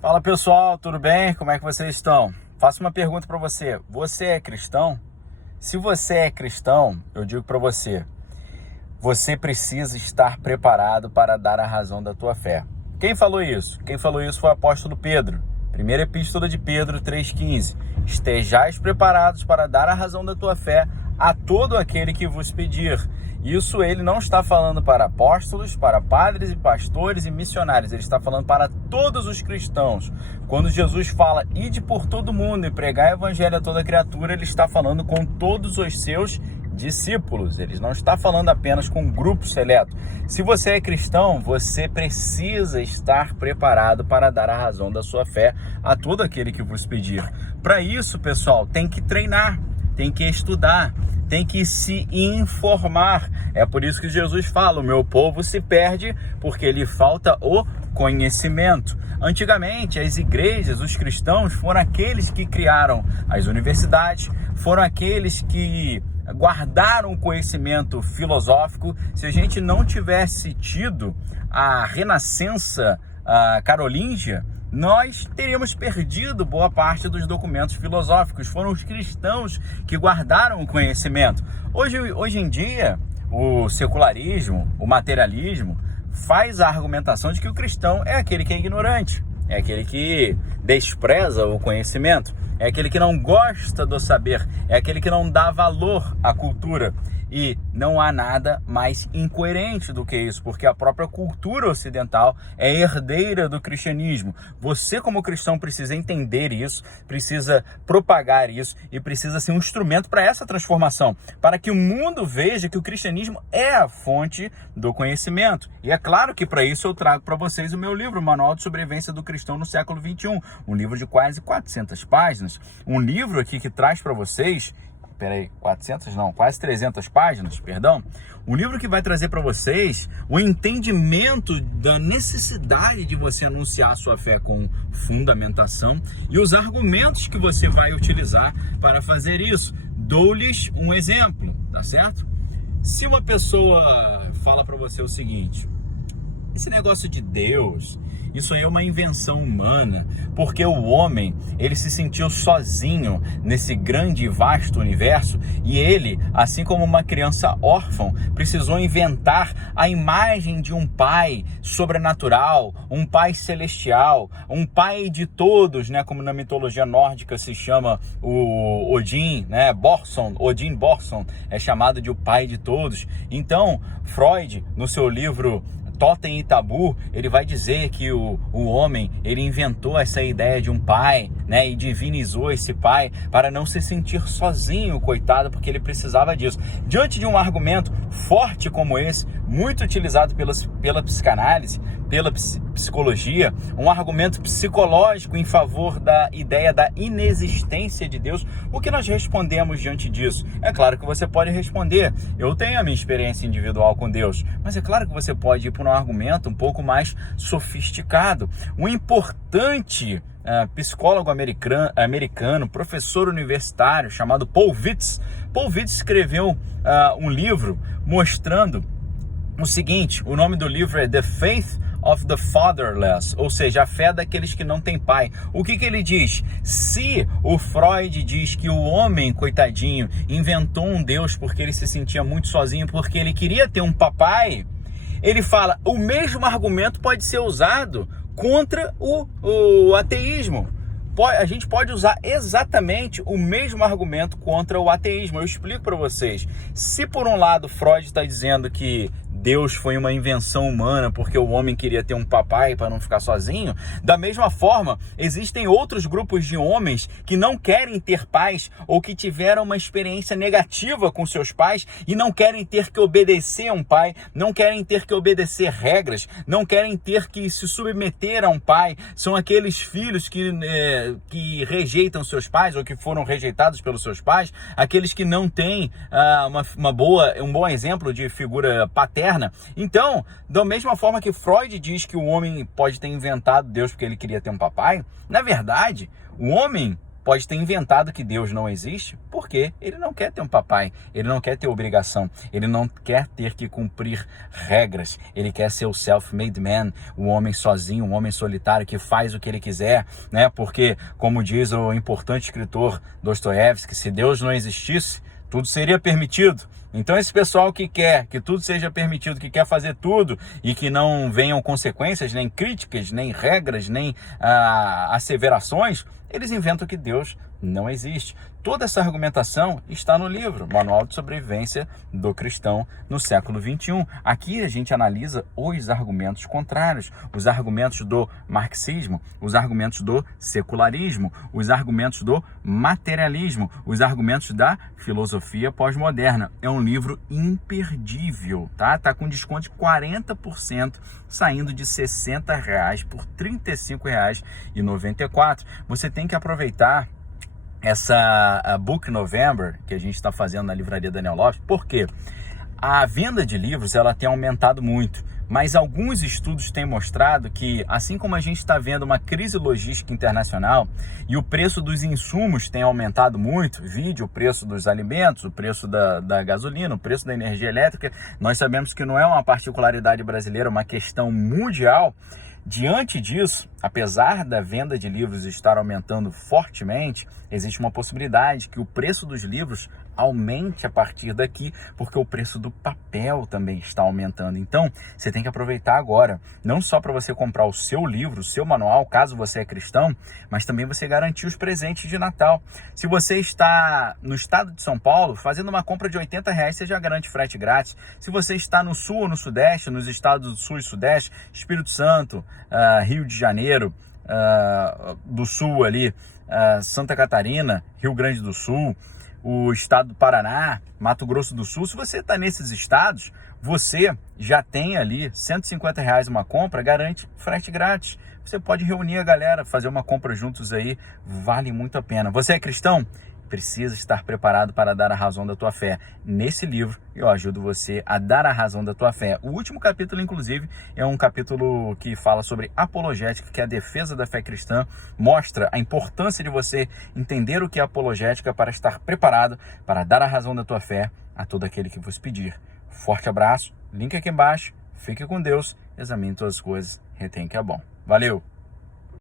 Fala pessoal, tudo bem? Como é que vocês estão? Faço uma pergunta para você. Você é cristão? Se você é cristão, eu digo para você, você precisa estar preparado para dar a razão da tua fé. Quem falou isso? Quem falou isso foi o apóstolo Pedro. Primeira epístola de Pedro 3,15. Estejais preparados para dar a razão da tua fé a todo aquele que vos pedir. Isso ele não está falando para apóstolos, para padres e pastores e missionários. Ele está falando para todos os cristãos. Quando Jesus fala, ide por todo mundo e pregar o evangelho a toda criatura, ele está falando com todos os seus discípulos. Ele não está falando apenas com um grupo seleto. Se você é cristão, você precisa estar preparado para dar a razão da sua fé a todo aquele que vos pedir. Para isso, pessoal, tem que treinar, tem que estudar, tem que se informar. É por isso que Jesus fala, o meu povo se perde porque lhe falta o conhecimento. Antigamente, as igrejas, os cristãos, foram aqueles que criaram as universidades, foram aqueles que guardaram o conhecimento filosófico. Se a gente não tivesse tido a renascença carolíngia, nós teríamos perdido boa parte dos documentos filosóficos. Foram os cristãos que guardaram o conhecimento. Hoje em dia, o secularismo, o materialismo, faz a argumentação de que o cristão é aquele que é ignorante, é aquele que despreza o conhecimento, é aquele que não gosta do saber, é aquele que não dá valor à cultura. E não há nada mais incoerente do que isso, porque a própria cultura ocidental é herdeira do cristianismo. Você, como cristão, precisa entender isso, precisa propagar isso e precisa ser um instrumento para essa transformação, para que o mundo veja que o cristianismo é a fonte do conhecimento. E é claro que para isso eu trago para vocês o meu livro, o Manual de Sobrevivência do Cristão no Século XXI, um livro de quase 400 páginas, um livro aqui que traz para vocês... quase 300 páginas, perdão. Um livro que vai trazer para vocês o entendimento da necessidade de você anunciar a sua fé com fundamentação e os argumentos que você vai utilizar para fazer isso. Dou-lhes um exemplo, tá certo? Se uma pessoa fala para você o seguinte: esse negócio de Deus, isso aí é uma invenção humana, porque o homem, ele se sentiu sozinho nesse grande e vasto universo e ele, assim como uma criança órfã, precisou inventar a imagem de um pai sobrenatural, um pai celestial, um pai de todos, né, como na mitologia nórdica se chama o Odin, né, Odin Borson é chamado de o pai de todos. Então, Freud, no seu livro Totem e Tabu, ele vai dizer que o homem, ele inventou essa ideia de um pai, né, e divinizou esse pai para não se sentir sozinho, coitado, porque ele precisava disso. Diante de um argumento forte como esse, muito utilizado pela psicanálise, pela psicologia, um argumento psicológico em favor da ideia da inexistência de Deus, o que nós respondemos diante disso? É claro que você pode responder, eu tenho a minha experiência individual com Deus, mas é claro que você pode ir por um argumento um pouco mais sofisticado. Um importante psicólogo americano, professor universitário chamado Paul Vitz escreveu um livro mostrando o seguinte: o nome do livro é The Faith of the Fatherless, ou seja, a fé daqueles que não têm pai. O que ele diz? Se o Freud diz que o homem, coitadinho, inventou um Deus porque ele se sentia muito sozinho, porque ele queria ter um papai, ele fala, o mesmo argumento pode ser usado contra o ateísmo. A gente pode usar exatamente o mesmo argumento contra o ateísmo. Eu explico para vocês. Se por um lado Freud está dizendo que Deus foi uma invenção humana porque o homem queria ter um papai para não ficar sozinho, da mesma forma, existem outros grupos de homens que não querem ter pais ou que tiveram uma experiência negativa com seus pais e não querem ter que obedecer a um pai, não querem ter que obedecer regras, não querem ter que se submeter a um pai. São aqueles filhos que rejeitam seus pais ou que foram rejeitados pelos seus pais, aqueles que não têm um bom exemplo de figura paterna. Então, da mesma forma que Freud diz que o homem pode ter inventado Deus porque ele queria ter um papai, na verdade, o homem pode ter inventado que Deus não existe porque ele não quer ter um papai, ele não quer ter obrigação, ele não quer ter que cumprir regras, ele quer ser o self-made man, o homem sozinho, o homem solitário que faz o que ele quiser, né? Porque, como diz o importante escritor Dostoiévski, se Deus não existisse, tudo seria permitido. Então esse pessoal que quer que tudo seja permitido, que quer fazer tudo e que não venham consequências, nem críticas, nem regras, nem asseverações, eles inventam que Deus não existe. Toda essa argumentação está no livro Manual de Sobrevivência do Cristão no século XXI. Aqui a gente analisa os argumentos contrários, os argumentos do marxismo, os argumentos do secularismo, os argumentos do materialismo, os argumentos da filosofia pós-moderna. É um livro imperdível, tá? Tá com desconto de 40%, saindo de R$ 60 por R$ 35,94. Você tem que aproveitar essa Book November que a gente está fazendo na livraria Daniel Lopes, porque a venda de livros ela tem aumentado muito, mas alguns estudos têm mostrado que, assim como a gente está vendo uma crise logística internacional e o preço dos insumos tem aumentado muito, vide o preço dos alimentos, o preço da gasolina, o preço da energia elétrica, nós sabemos que não é uma particularidade brasileira, é uma questão mundial. Diante disso, apesar da venda de livros estar aumentando fortemente, existe uma possibilidade que o preço dos livros aumente a partir daqui, porque o preço do papel também está aumentando. Então, você tem que aproveitar agora, não só para você comprar o seu livro, o seu manual, caso você é cristão, mas também você garantir os presentes de Natal. Se você está no estado de São Paulo, fazendo uma compra de R$ 80, você já garante frete grátis. Se você está no sul ou no sudeste, nos estados do sul e sudeste, Espírito Santo, Rio de Janeiro, do sul ali, Santa Catarina, Rio Grande do Sul, o estado do Paraná, Mato Grosso do Sul, se você está nesses estados, você já tem ali R$ 150 uma compra, garante frete grátis. Você pode reunir a galera, fazer uma compra juntos aí, vale muito a pena. Você é cristão? Precisa estar preparado para dar a razão da tua fé. Nesse livro, eu ajudo você a dar a razão da tua fé. O último capítulo, inclusive, é um capítulo que fala sobre apologética, que é a defesa da fé cristã. Mostra a importância de você entender o que é apologética para estar preparado para dar a razão da tua fé a todo aquele que vos pedir. Forte abraço, link aqui embaixo. Fique com Deus, examine todas as coisas, retém que é bom. Valeu!